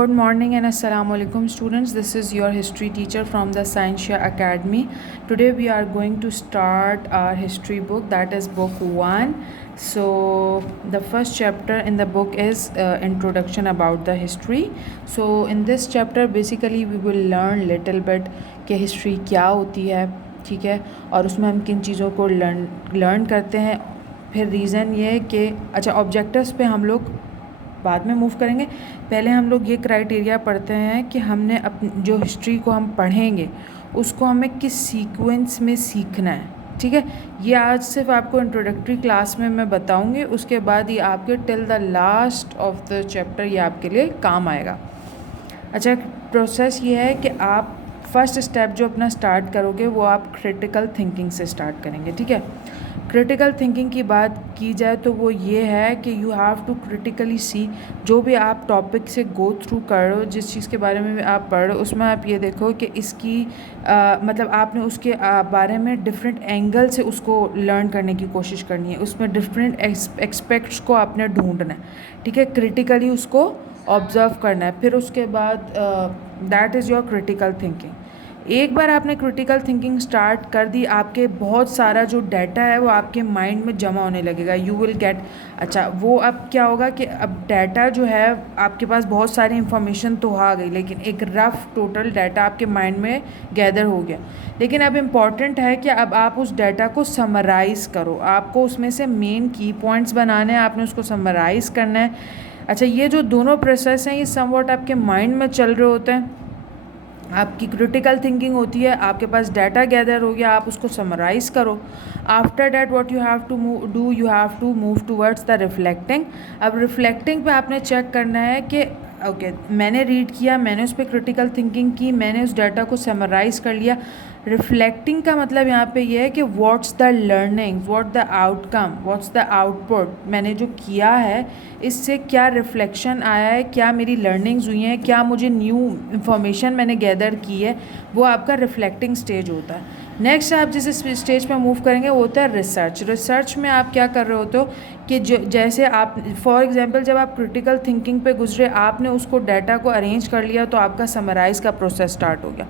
Good morning and assalamu alaikum students. This is your history teacher from the Scientia Academy. Today we are going to start our history book, that is book 1. So the first chapter in the book is introduction about the history. So in this chapter basically we will learn little bit कि history क्या होती है, ठीक है, और उसमें हम किन चीज़ों को learn करते हैं. फिर रीज़न ये है कि अच्छा ऑब्जेक्टिव्स पे हम लोग बाद में मूव करेंगे. पहले हम लोग ये क्राइटेरिया पढ़ते हैं कि हमने जो हिस्ट्री को हम पढ़ेंगे उसको हमें किस सीक्वेंस में सीखना है, ठीक है. ये आज सिर्फ आपको इंट्रोडक्टरी क्लास में मैं बताऊंगी, उसके बाद ये आपके till the last of the chapter ये आपके लिए काम आएगा. अच्छा, प्रोसेस ये है कि आप फर्स्ट स्टेप जो अपना स्टार्ट करोगे वो आप क्रिटिकल थिंकिंग से स्टार्ट करेंगे, ठीक है. क्रिटिकल थिंकिंग की बात की जाए तो वो ये है कि यू हैव टू क्रिटिकली सी, जो भी आप टॉपिक से गो थ्रू कर रहे हो, जिस चीज़ के बारे में भी आप पढ़ रहे हो, उसमें आप ये देखो कि इसकी मतलब आपने उसके बारे में डिफरेंट एंगल से उसको लर्न करने की कोशिश करनी है. उसमें डिफरेंट एक्सपेक्ट्स को आपने ढूंढना है, ठीक है. क्रिटिकली उसको ऑब्ज़र्व करना है. फिर उसके बाद that is your critical thinking. एक बार आपने क्रिटिकल थिंकिंग स्टार्ट कर दी, आपके बहुत सारा जो डाटा है वो आपके माइंड में जमा होने लगेगा. यू विल गेट, अच्छा वो अब क्या होगा कि अब डाटा जो है आपके पास बहुत सारी इंफॉर्मेशन तो आ गई, लेकिन एक रफ टोटल डाटा आपके माइंड में गैदर हो गया. लेकिन अब इम्पॉर्टेंट है कि अब आप उस डाटा को समराइज़ करो. आपको उसमें से मेन की पॉइंट्स बनाने हैं, आपने उसको समराइज़ करना है. अच्छा, ये जो दोनों प्रोसेस हैं ये समवॉट आपके माइंड में चल रहे होते हैं. आपकी क्रिटिकल थिंकिंग होती है, आपके पास डाटा गैदर हो गया, आप उसको समराइज़ करो. After that what you have to do, you have to move towards the reflecting. अब रिफ्लेक्टिंग पे आपने चेक करना है कि ओके मैंने रीड किया, मैंने उस पर क्रिटिकल थिंकिंग की, मैंने उस डाटा को समराइज़ कर लिया. रिफ्लेक्टिंग का मतलब यहाँ पे ये है कि what's the learning, what the outcome, what's the output. मैंने जो किया है इससे क्या रिफ्लेक्शन आया है, क्या मेरी लर्निंग्स हुई हैं, क्या मुझे न्यू इन्फॉर्मेशन मैंने गैदर की है, वो आपका रिफ्लेक्टिंग स्टेज होता है. नेक्स्ट आप जिस स्टेज पे मूव करेंगे वो होता है रिसर्च. रिसर्च में आप क्या कर रहे होते हो कि जैसे आप फॉर एग्जांपल जब आप क्रिटिकल थिंकिंग पे गुजरे, आपने उसको डाटा को अरेंज कर लिया तो आपका समराइज़ का प्रोसेस स्टार्ट हो गया.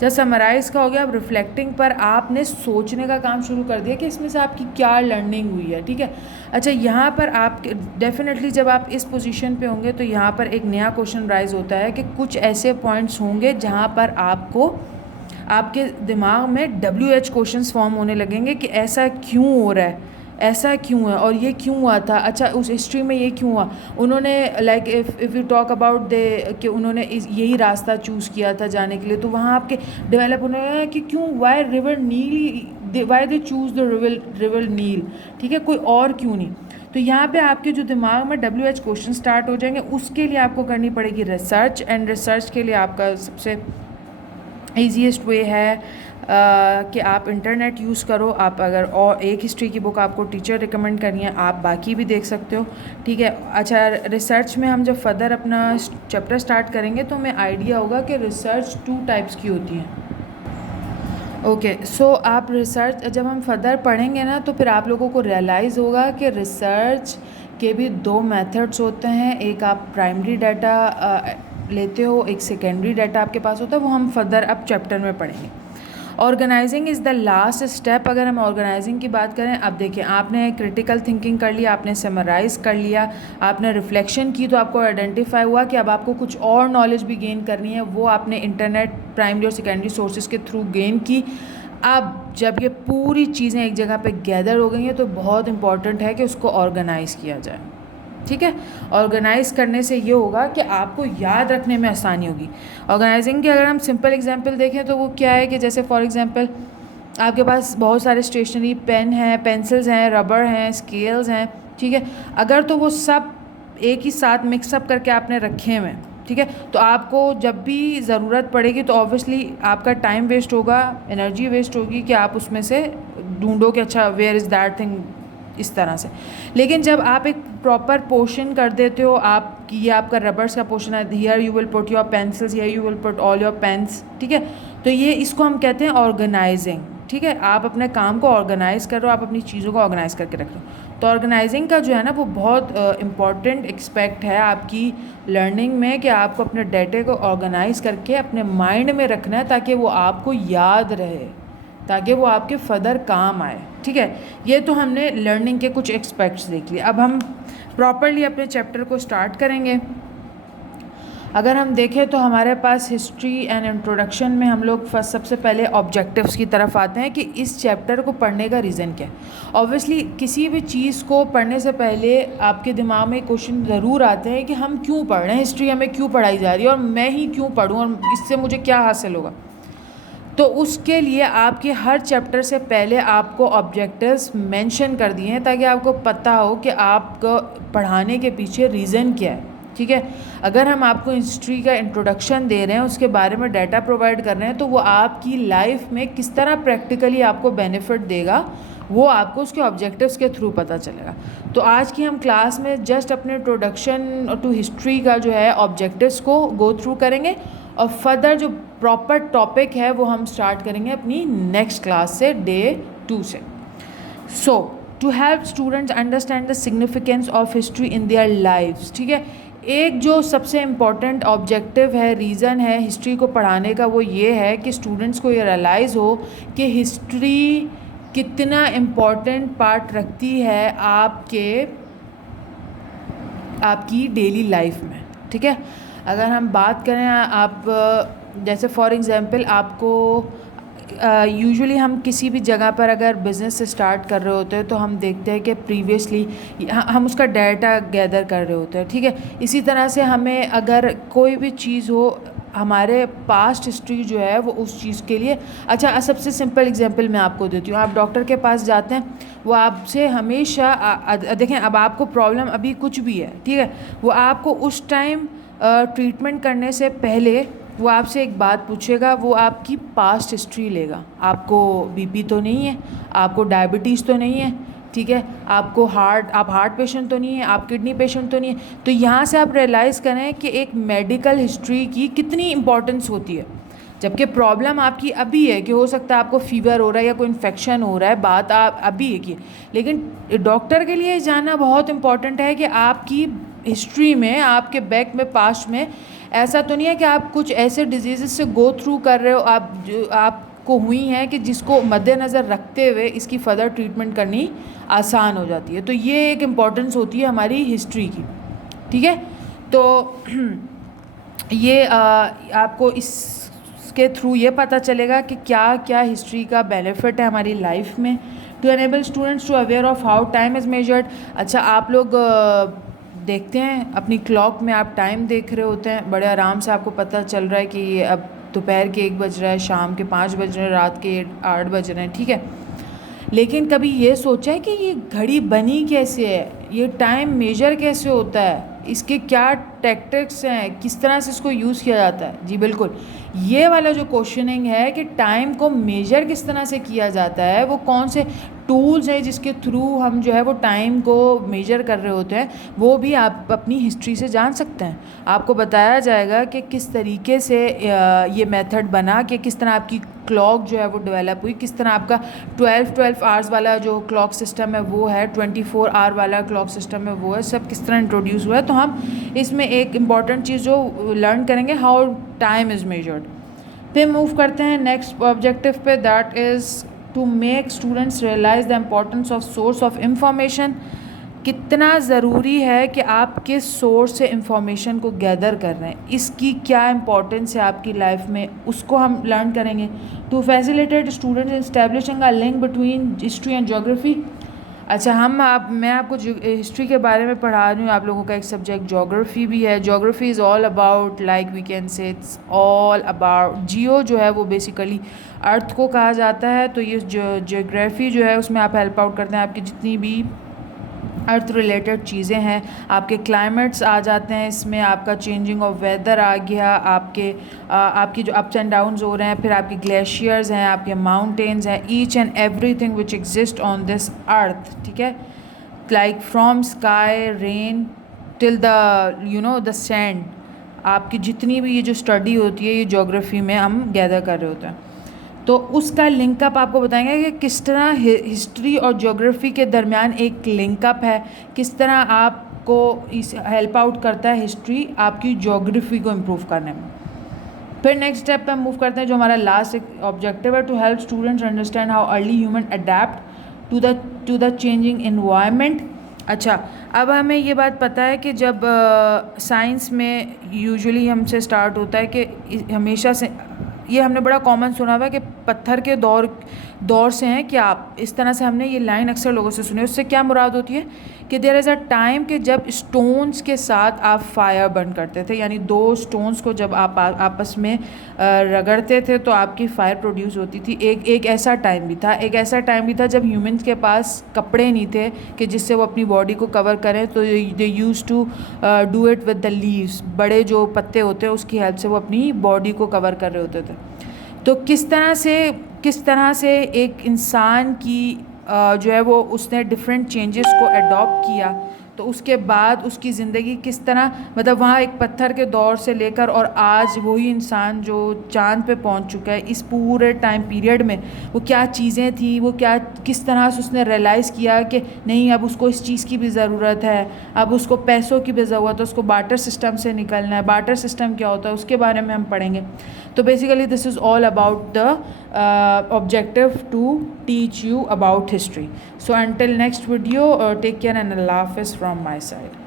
जब समराइज़ का हो गया, अब रिफ्लेक्टिंग पर आपने सोचने का काम शुरू कर दिया कि इसमें से आपकी क्या लर्निंग हुई है, ठीक है. अच्छा, यहाँ पर आप डेफिनेटली जब आप इस पोजीशन पे होंगे तो यहाँ पर एक नया क्वेश्चन राइज होता है कि कुछ ऐसे पॉइंट्स होंगे जहाँ पर आपको आपके दिमाग में WH क्वेश्चंस फॉर्म होने लगेंगे कि ऐसा क्यों हो रहा है, ऐसा क्यों है, और ये क्यों हुआ था. अच्छा, उस हिस्ट्री में ये क्यों हुआ, उन्होंने like if you talk about they कि उन्होंने यही रास्ता चूज़ किया था जाने के लिए, तो वहाँ आपके डेवलप होने लगा कि क्यों, why river Nile, why they choose the river Nile, ठीक है, कोई और क्यों नहीं. तो यहाँ पे आपके जो दिमाग में WH क्वेश्चन स्टार्ट हो जाएंगे. उसके लिए आपको करनी पड़ेगी रिसर्च. एंड रिसर्च के लिए आपका सबसे ईजीएस्ट वे है कि आप इंटरनेट यूज़ करो. आप अगर और एक हिस्ट्री की बुक आपको टीचर रिकमेंड करनी है, आप बाकी भी देख सकते हो, ठीक है. अच्छा, रिसर्च में हम जब फर्दर अपना चैप्टर स्टार्ट करेंगे तो हमें आइडिया होगा कि रिसर्च 2 टाइप्स की होती है. ओके, सो आप रिसर्च जब हम फर्दर पढ़ेंगे ना तो फिर आप लोगों को रियलाइज़ होगा कि रिसर्च के भी 2 मेथड्स होते हैं. एक आप प्राइमरी डाटा लेते हो, एक सेकेंडरी डाटा आपके पास होता है, वो हम फर्दर अब चैप्टर में पढ़ेंगे. Organising is the last step. अगर हम ऑर्गेनाइजिंग की बात करें, अब देखिए आपने क्रिटिकल थिंकिंग कर लिया, आपने समराइज़ कर लिया, आपने रिफ्लेक्शन की, तो आपको आइडेंटिफाई हुआ कि अब आपको कुछ और नॉलेज भी गेन करनी है, वो आपने इंटरनेट प्राइमरी और सेकेंडरी सोर्सेज के थ्रू गेन की. अब जब ये पूरी चीज़ें एक जगह पे गैदर हो गई हैं तो बहुत इंपॉर्टेंट है कि उसको ऑर्गेनाइज़ किया जाए, ठीक है. ऑर्गेनाइज़ करने से ये होगा कि आपको याद रखने में आसानी होगी. ऑर्गेनाइजिंग की अगर हम सिंपल एग्जांपल देखें तो वो क्या है कि जैसे फॉर एग्जांपल आपके पास बहुत सारे स्टेशनरी, पेन हैं, पेंसिल्स हैं, रबर हैं, स्केल्स हैं, ठीक है. अगर तो वो सब एक ही साथ मिक्सअप करके आपने रखे हुए हैं, ठीक है, तो आपको जब भी ज़रूरत पड़ेगी तो ऑब्वियसली आपका टाइम वेस्ट होगा, एनर्जी वेस्ट होगी कि आप उसमें से ढूंढो कि अच्छा वेयर इज़ दैट थिंग, इस तरह से. लेकिन जब आप एक प्रॉपर पोर्शन कर देते हो, आप ये आपका रबर्स का पोर्शन है, here you will put your pencils, here you will put all your pens, ठीक है. तो ये इसको हम कहते हैं ऑर्गेनाइजिंग, ठीक है. आप अपने काम को ऑर्गेनाइज़ करो, आप अपनी चीज़ों को ऑर्गेनाइज़ करके रख लो. तो ऑर्गेनाइजिंग का जो है ना वो बहुत इम्पॉर्टेंट एक्सपेक्ट है आपकी लर्निंग में, कि आपको अपने डेटे को ऑर्गेनाइज करके अपने माइंड में रखना है ताकि वो आपको याद रहे, ताकि वो आपके फर्दर काम आए। ठीक है, ये तो हमने लर्निंग के कुछ एक्सपेक्ट्स देख लिए। अब हम प्रॉपरली अपने चैप्टर को स्टार्ट करेंगे। अगर हम देखें तो हमारे पास हिस्ट्री एंड इंट्रोडक्शन में हम लोग फर्स्ट सबसे पहले ऑब्जेक्टिव्स की तरफ आते हैं कि इस चैप्टर को पढ़ने का रीज़न क्या है। ऑब्वियसली किसी भी चीज़ को पढ़ने से पहले आपके दिमाग में क्वेश्चन ज़रूर आते हैं कि हम क्यों पढ़ रहे हैं, हिस्ट्री हमें क्यों पढ़ाई जा रही है और मैं ही क्यों पढ़ूँ और इससे मुझे क्या हासिल होगा। तो उसके लिए आपके हर चैप्टर से पहले आपको ऑब्जेक्टिव्स मेंशन कर दिए हैं ताकि आपको पता हो कि आपको पढ़ाने के पीछे रीज़न क्या है। ठीक है, अगर हम आपको हिस्ट्री का इंट्रोडक्शन दे रहे हैं, उसके बारे में डाटा प्रोवाइड कर रहे हैं, तो वो आपकी लाइफ में किस तरह प्रैक्टिकली आपको बेनिफिट देगा वो आपको उसके ऑब्जेक्टिव्स के थ्रू पता चलेगा। तो आज की हम क्लास में जस्ट अपने इंट्रोडक्शन टू हिस्ट्री का जो है ऑब्जेक्टिव्स को गो थ्रू करेंगे और फर्दर जो प्रॉपर टॉपिक है वो हम स्टार्ट करेंगे अपनी नेक्स्ट क्लास से, डे 2 से। So to help students understand the significance of history in their lifes. ठीक है, एक जो सबसे इम्पॉर्टेंट ऑब्जेक्टिव है, रीज़न है हिस्ट्री को पढ़ाने का, वो ये है कि स्टूडेंट्स को ये रियलाइज़ हो कि हिस्ट्री कितना इम्पॉर्टेंट पार्ट रखती है आपकी डेली लाइफ में। ठीक है, अगर हम बात करें आप जैसे फॉर एग्ज़ाम्पल आपको यूजुअली हम किसी भी जगह पर अगर बिज़नेस स्टार्ट कर रहे होते हैं तो हम देखते हैं कि प्रीवियसली हम उसका डाटा गैदर कर रहे होते हैं। ठीक है, इसी तरह से हमें अगर कोई भी चीज़ हो, हमारे पास्ट हिस्ट्री जो है वो उस चीज़ के लिए, अच्छा सबसे सिंपल एग्जांपल मैं आपको देती हूँ। आप डॉक्टर के पास जाते हैं, वो आपसे हमेशा देखें अब आपको प्रॉब्लम अभी कुछ भी है, ठीक है, वो आपको उस टाइम ट्रीटमेंट करने से पहले वो आपसे एक बात पूछेगा, वो आपकी पास्ट हिस्ट्री लेगा। आपको बीपी तो नहीं है, आपको डायबिटीज़ तो नहीं है, ठीक है, आपको आप हार्ट पेशेंट तो नहीं है, आप किडनी पेशेंट तो नहीं है। तो यहाँ से आप रियलाइज़ करें कि एक मेडिकल हिस्ट्री की कितनी इंपॉर्टेंस होती है। जबकि प्रॉब्लम आपकी अभी है कि हो सकता है आपको फीवर हो रहा है या कोई इन्फेक्शन हो रहा है, बात आप अभी है की, लेकिन डॉक्टर के लिए जानना बहुत इंपॉर्टेंट है कि आपकी हिस्ट्री में, आपके बैक में, पास्ट में ऐसा तो नहीं है कि आप कुछ ऐसे डिजीज़ से गो थ्रू कर रहे हो आपको हुई हैं कि जिसको मद्देनज़र रखते हुए इसकी फ़र्दर ट्रीटमेंट करनी आसान हो जाती है। तो ये एक इम्पॉर्टेंस होती है हमारी हिस्ट्री की। ठीक है, तो ये आपको इसके थ्रू ये पता चलेगा कि क्या क्या हिस्ट्री का बेनिफिट है हमारी लाइफ में। To enable students to aware of how time is measured. अच्छा, आप लोग देखते हैं अपनी क्लॉक में आप टाइम देख रहे होते हैं, बड़े आराम से आपको पता चल रहा है कि ये अब दोपहर के 1 बज रहा है, शाम के 5 बज रहे हैं, रात के 8 बज रहे हैं। ठीक है, लेकिन कभी ये सोचा है कि ये घड़ी बनी कैसे है, ये टाइम मेजर कैसे होता है, इसके क्या टैक्टिक्स हैं, किस तरह से इसको यूज़ किया जाता है। जी बिल्कुल, ये वाला जो क्वेश्चनिंग है कि टाइम को मेजर किस तरह से किया जाता है, वो कौन से टूल्स हैं जिसके थ्रू हम जो है वो टाइम को मेजर कर रहे होते हैं, वो भी आप अपनी हिस्ट्री से जान सकते हैं। आपको बताया जाएगा कि किस तरीके से ये मेथड बना, कि किस तरह आपकी क्लॉक जो है वो डेवलप हुई, किस तरह आपका 12 आवर्स वाला जो क्लॉक सिस्टम है वो है, 24 आवर वाला क्लॉक सिस्टम है वो है, सब किस तरह इंट्रोड्यूस हुआ है। तो हम इसमें एक इम्पॉर्टेंट चीज़ जो लर्न करेंगे, हाउ टाइम इज़ मेजर्ड। फिर मूव करते हैं नेक्स्ट ऑब्जेक्टिव पे, that is to make students realise the importance of source of information. कितना ज़रूरी है कि आप किस सोर्स से इंफॉर्मेशन को गैदर कर रहे हैं, इसकी क्या इंपॉर्टेंस है आपकी लाइफ में, उसको हम लर्न करेंगे। To facilitate students in establishing a link between history and geography. अच्छा, मैं आपको हिस्ट्री के बारे में पढ़ा रही हूँ, आप लोगों का एक सब्जेक्ट ज्योग्राफी भी है। Geography is all about, like we can say it's all about, geo जो है वो बेसिकली अर्थ को कहा जाता है। तो ये ज्योग्राफी जो है उसमें आप हेल्प आउट करते हैं, आपकी जितनी भी अर्थ रिलेटेड चीज़ें हैं, आपके क्लाइमेट्स आ जाते हैं इसमें, आपका चेंजिंग ऑफ वेदर आ गया, आपकी जो अप्स एंड डाउन्स हो रहे हैं, फिर आपके ग्लेशियर्स हैं, आपके माउंटेन्स हैं, each and everything which exist on this earth. ठीक है, like from sky, rain till the sand, आपकी जितनी भी ये जो स्टडी होती है ये ज्योग्राफी में हम गैदर कर रहे होते हैं। तो उसका लिंकअप आपको बताएंगे कि किस तरह हिस्ट्री और ज्योग्राफी के दरमियान एक लिंकअप है, किस तरह आपको इस हेल्प आउट करता है हिस्ट्री आपकी ज्योग्राफी को इम्प्रूव करने में। फिर नेक्स्ट स्टेप पे हम मूव करते हैं जो हमारा लास्ट ऑब्जेक्टिव है, to help students understand how early human adapt to the changing environment. अच्छा, अब हमें ये बात पता है कि जब साइंस में यूजुअली हमसे स्टार्ट होता है कि हमेशा से ये हमने बड़ा कॉमन सुना हुआ है कि पत्थर के दौर से हैं कि आप, इस तरह से हमने ये लाइन अक्सर लोगों से सुनी है। उससे क्या मुराद होती है कि देयर इज़ अ टाइम कि जब स्टोन्स के साथ आप फायर बर्न करते थे, यानी दो स्टोन्स को जब आप आपस में रगड़ते थे तो आपकी फायर प्रोड्यूस होती थी। एक ऐसा टाइम भी था, एक ऐसा टाइम भी था जब ह्यूमंस के पास कपड़े नहीं थे कि जिससे वो अपनी बॉडी को कवर करें, तो they use to do it with the leaves, बड़े जो पत्ते होते हैं उसकी हेल्प से वो अपनी बॉडी को कवर कर रहे होते थे। तो किस तरह से एक इंसान की जो है वो उसने डिफरेंट चेंजेस को अडॉप्ट किया, तो उसके बाद उसकी ज़िंदगी किस तरह, मतलब वहाँ एक पत्थर के दौर से लेकर और आज वही इंसान जो चांद पे पहुँच चुका है, इस पूरे टाइम पीरियड में वो क्या चीज़ें थी, वो क्या किस तरह से उसने रियलाइज़ किया कि नहीं अब उसको इस चीज़ की भी ज़रूरत है, अब उसको पैसों की भी ज़रूरत है, उसको बार्टर सिस्टम से निकलना है। बार्टर सिस्टम क्या होता है उसके बारे में हम पढ़ेंगे। तो basically this is all about the objective to teach you about history. So until next video, take care and Allah Hafiz from my side.